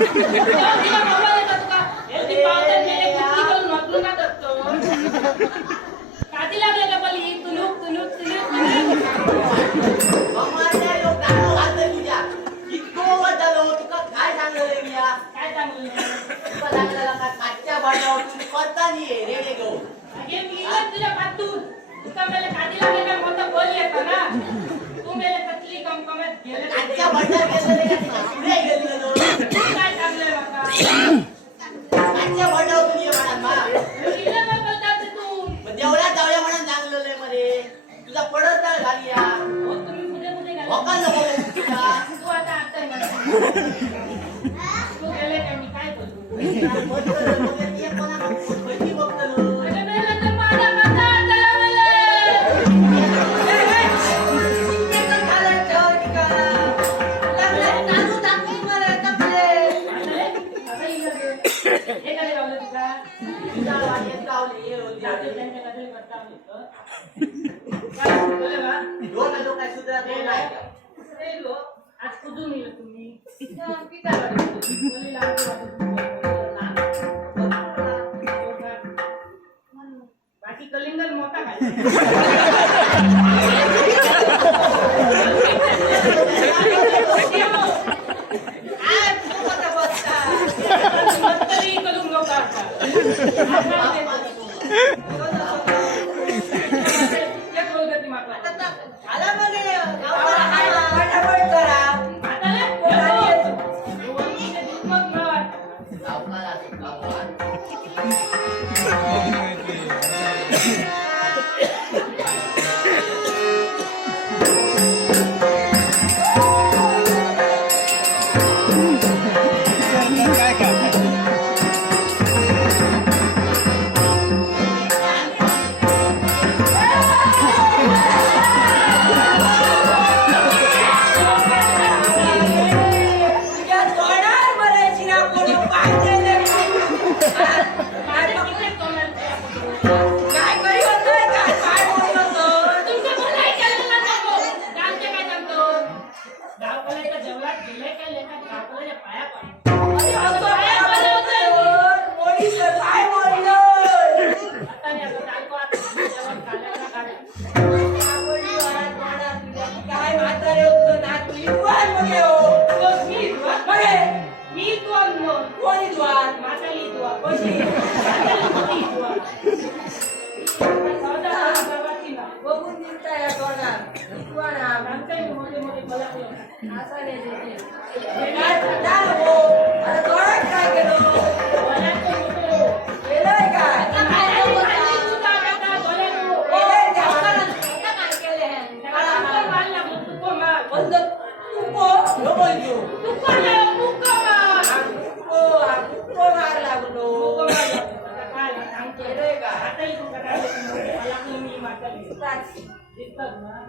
Tidak, tidak, का तुम्ही रेडे घेऊन अगे मी इलाज पातून तुका मेले बोल ना तू मेले कंकमत गेले गेलेले का तिला पुढे गेलेलो काय तुम्ही ये. म्हणा मा इला मग बोलतात तू मग जाऊया म्हणून सांगलेलं मध्ये तुझा पडत नाही झाली या हो तुम्ही होका नको तू आता आता आज कुठून येईल तुम्ही किती આખી કલિંગલ મોટા ખાય Tuko, no voy yo. Tuko, no. Patay kung katalik mo. Wala kong may magaling. Dito na.